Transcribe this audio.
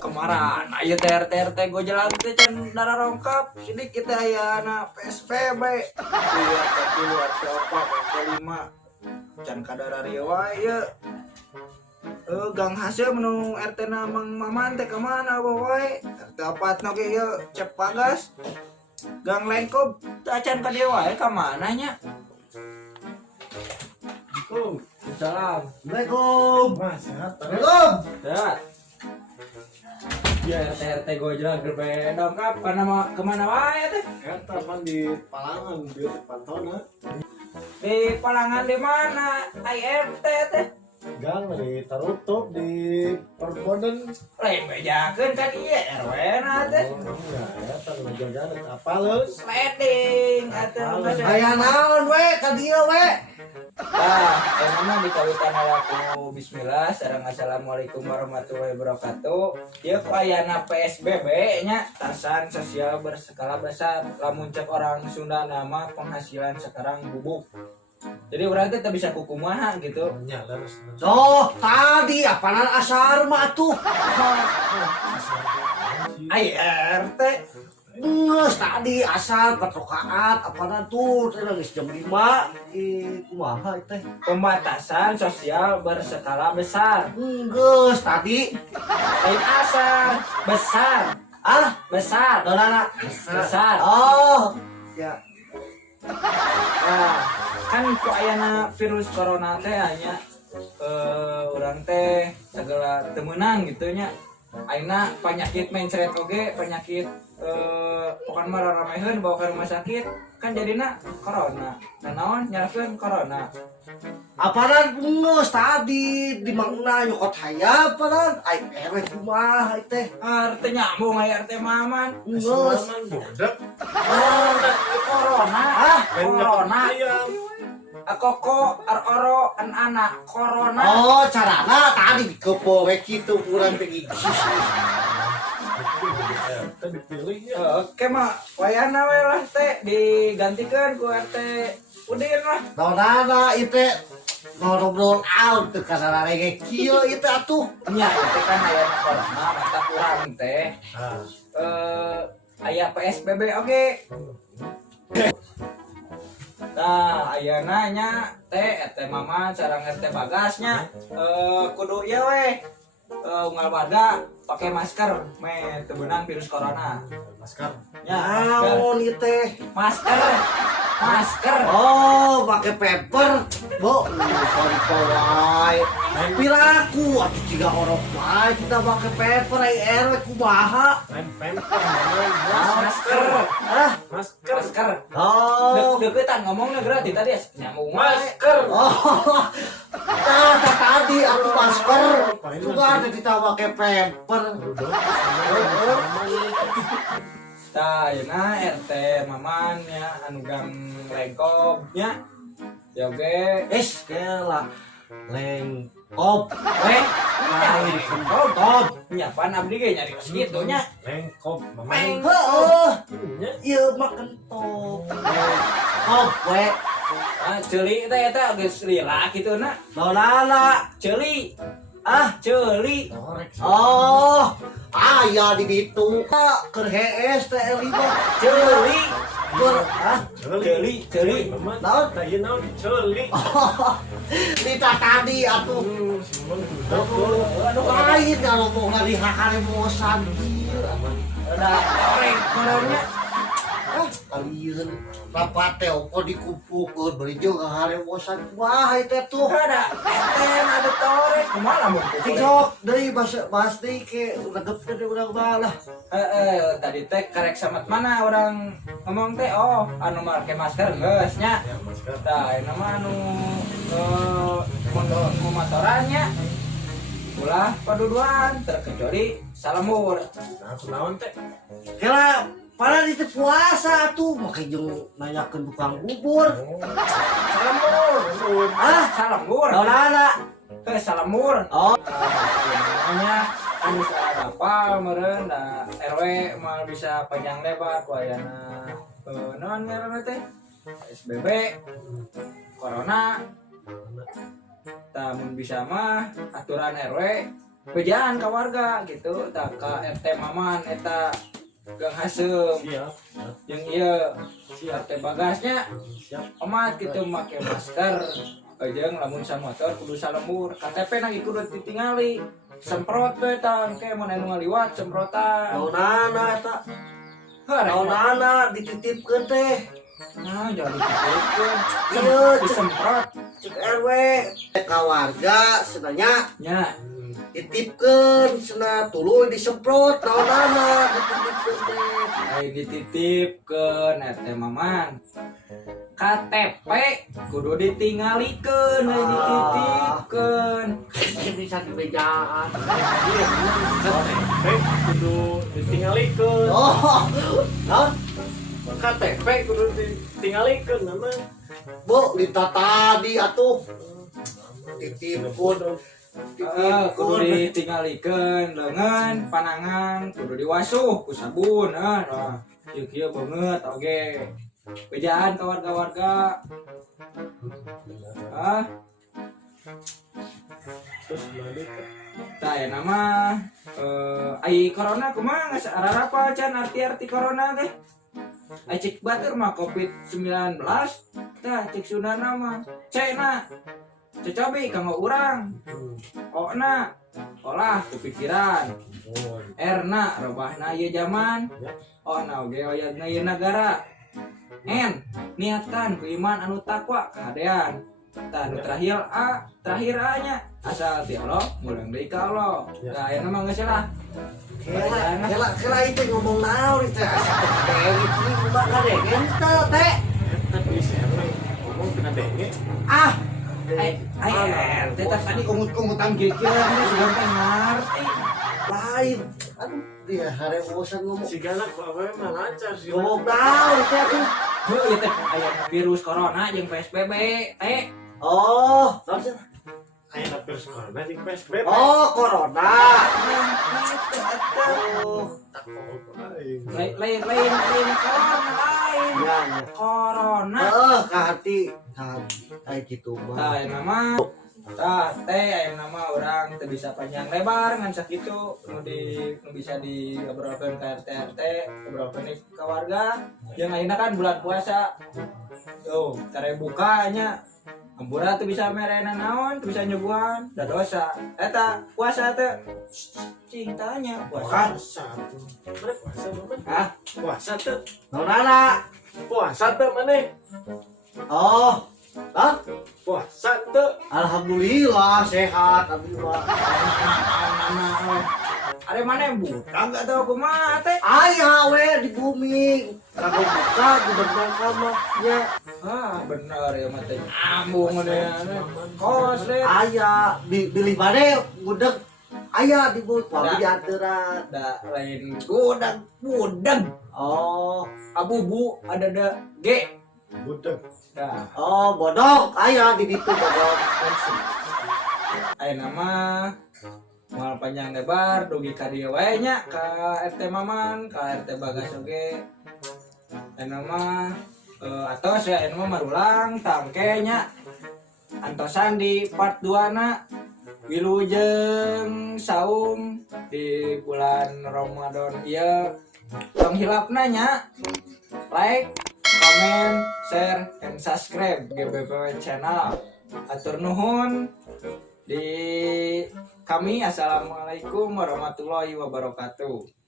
kemarin ayo TRT gue jalan teh can darah rongkap sedikit aya anak PSBB lihat tapi luar apa kelima can kadar riwa ya gang hasil menu RT namang maman teh kemana wae RT apat no ge ya cep pagas gang lengkob acan ka dia wae ka mana nya. Assalamualaikum. Mas, sehat. Assalamualaikum. Sehat. Ya RT gue jalan gerbang dongkap kemana wae teh? Eta pan di Palangan di Pantona. Di Palangan di mana? IRT teh. Gang di Tarutup di Perboden. Lain bejakeun kan ieu RW na teh. Ya, eta ngajaga apa leus? Sliding atuh geus. Aya naon we ka dieu we? Emang dikawitan aku bismillah sareng assalamualaikum warahmatullahi wabarakatuh. Ieu ku ayana PSBB nya tasan sosial berskala besar. Lamun cek orang Sunda nama penghasilan sekarang bubuk. Jadi orang teh bisa kukumaha gitu. Nya leus. Oh, tadi apaan asar mah tuh? IRT Nges tadi asal petrokaat apaan tuh? Tadi geus jam 5 kumaha teh? pembatasan sosial berskala besar. Nges tadi. Lain asal besar. Ah, Besar. donana. Besar. Oh, ya. Nah, kan kok ayana virus corona teh hanya orang teh segala temenang gitu nya. Aina penyakit mencret oge penyakit bukan marah rameheun bawa ke rumah sakit kan jadinya corona. Nah naon nyalakeun corona. Apaan nges tadi di mangna nyokot hayap apaan? Ai ewe kumaha teh? Arte nyambung aya arte maman. Nges. Budak. Corona. Corona. Koko oro anak corona. Oh, carana tadi dikepo we kitu urang teh gigi. Eta dipilih ya. Oke mah wayana we lah teh digantikan ku RT Udin lah. Donana itu ngobrol out tuh karena rege kieu itu atuh. Nya teh kan aya corona mata kurang teh. Aya PSBB oge. Nah, ayeuna nya teh RT mama sareng RT bagasnya kudu ieu we. Unggal warga pakai masker me teu beunang virus corona. Masker. Ya, masker. Naon ieu teh? Masker. Masker. Oh, pakai paper. Bo, kontol wae. Piraku atuh ciga orok wae kita pakai paper ai RW kumaha? Pemper. Masker. Ah, Masker. Masker. oh. Deuketan ngomongnya gratis tadi nyambung wae. Masker. Oh. Nah, tadi aku masker. Juga ada kita pakai paper. Tah, ayeuna RT maman nya anu gang lengkob nya. Ya oge. Kela lengkop. Lain lengkob. Nya pan abdi ge nyari segitu nya. Lengkop. Meng. Heeh. Nya. Ieu mah kentop. Lengkop we. Ceuli teh eta geus lila kituna. Donana. Ceuli. Ah, Ceuli. Korek. oh. Aya di ditu. Keur hees teh lima. Ceuli. Keur ah. Ceuli. Naon? Tadi naon celi. Dita tadi atuh. Aduh, Lain kalau mau ngari haremosan. ada orang korongnya. Alieun rapat teh kok dikumpulkeun bari jeung haremosan. Wah, itu tuh. Ada eten, ada torek. Kumaha mun Tiktok deui bahas deui ke regep teh urang balah. Tadi teh karek samat mana orang ngomong teh oh anu make masker geus nya. Ya masker. Tah ini mah anu motorannya ulah paduduan terkecuali salamur. Nah, kunaon teh? Kela pada di puasa tuh make jeung nanyakeun tukang bubur. Salamur. Ah, Salamur. donana. Salamur. Oh, Makanya anu apa meureun da RW mal bisa panjang lebar ku ayana naon ngaranna teh PSBB corona. Tamun bisa mah aturan RW bejaan ke warga gitu tak ke RT Maman eta Gang Hasem Siap. Siap. yang iya Siap. RT Bagasnya Siap. omat gitu make masker jeung lamun sa motor kudu salembur KTP nang kudu ditingali semprot we tang ke mun anu ngaliwat semprotan naonana eta Harek mah. naonana dititipkeun teh Nah, jangan dititipkeun. Iya, Disemprot. cek RW ka warga sebenarnya Nya, dititipkeun cenah tuluy disemprot naonana dititipkeun teh ai dititipkeun RT Mamang. KTP kudu ditinggalikeun, ai dititipkeun. Ini bisa dibejaan Iya, KTP kudu ditinggalikeun. oh naon KTP kudu ditinggalikeun nama. bu lita tadi atuh titipkeun Kudu titipkeun ditinggalikeun leungeun, panangan kudu diwasuh ku sabun, nah. Kieu banget oge. Bejaan ke warga-warga. Ah, Terus balik. tah ya nama ai corona kumaha geus ararapa can arti-arti corona teh. Ai cek batur mah COVID-19 tah cek sunana mah cena cocobi kanggo urang okna olah kepikiran Oh, erna robahna ieu zaman ona oge oyagna ieu nagara en niatan ku iman anu takwa kahadean tah nu terakhir A nya asal ti Allah mulang deui ka Allah tah aya mah geus lah Kela itu ngomong naon itu kadeng itu mbak kadeng ente teh tapi saya ngomong kena denge. ah teh tadi umut-umutan gegeran teh sudah teh ngarti lain aduh dia hari bosan ngomong Si galak apa mah lancar sih. ngomong naon itu atuh heuh ieu teh aya virus corona jeung PSBB teh oh naon sih Ayo virus corona di PSBB. oh corona oh lain corona lain ya corona kahati kayak gitu tah mah aya nama tah teh aya nama urang teu bisa panjang lebar ngan sakitu nu bisa diobrolkeun ka RT obrolkeun ka warga jeung ayeuna kan bulan puasa tuh cara bukanya Ampura tuh bisa merena naon, tuh bisa nyuguhan, da dosa. Eta puasa teh cintanya puasa. Puasa. Mana puasa mana? ah Puasa tuh. nonana Puasa tuh mana? oh ah Puasa tuh. alhamdulillah sehat abdi mah Are mana buta enggak tahu kumaha teh. aya we di bumi kagak buka di benar kamahnya Ah, bener ya mah teh. Ambung deh. Kos deh. aya di mana gudeg aya di bumi Ada. di antara Da lain budeg. oh Abubu ada G. Budeg. Dah. oh bodok aya di ditu bodok Aya nama mal panjang lebar dugi ka dieu wae nya ka RT Maman, ka RT Bagas oge. Aya nama atau saya anu mah marulang tangke nya antosan di part 2 na wilujeng saum di bulan Ramadan ieu tong hilapna nya like, comment, share, and subscribe GBPW channel. Atur nuhun di kami. Assalamualaikum warahmatullahi wabarakatuh.